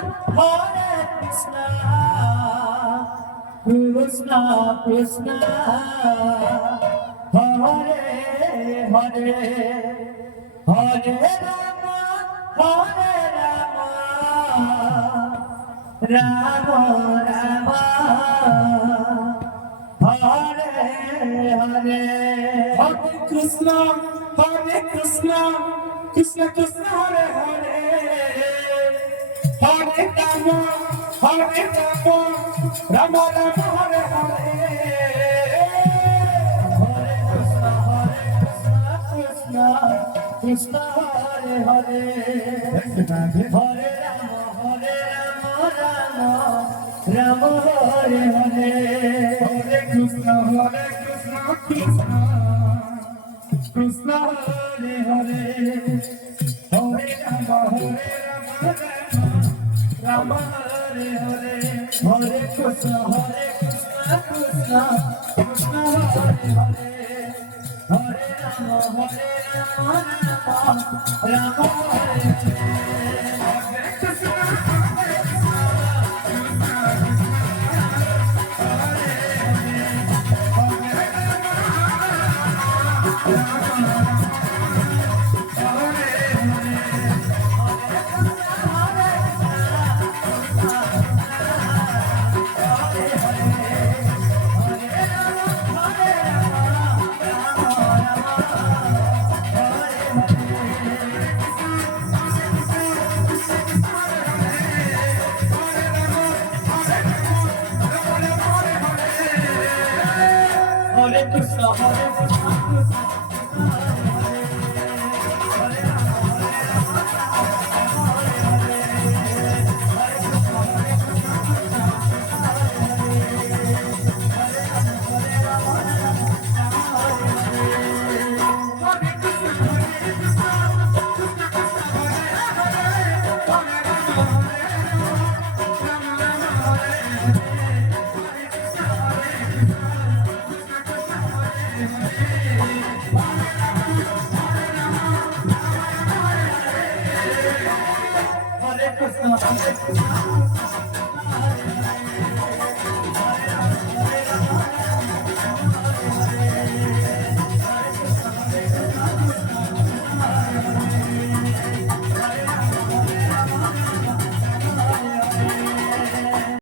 Hare Krishna, Krishna Krishna, Hare Hare, Hare Rama, Hare Rama, Rama Rama, Hare Hare, Hare Krishna, Krishna Krishna, Hare Hare, Hare Rama, Rama Rama, Hare Hare, Hare Krishna, Krishna Krishna, Hare Hare, Hare Rama, Rama Hare Hare, Hare Krishna, Krishna Krishna, Hare Hare, Hare Rama, Rama Hare Hare, Hare Krishna, Krishna Krishna, Hare Hare, Hare Rama, Rama Hare Hare, Hare Krishna, Hare Krishna, Hare Krishna,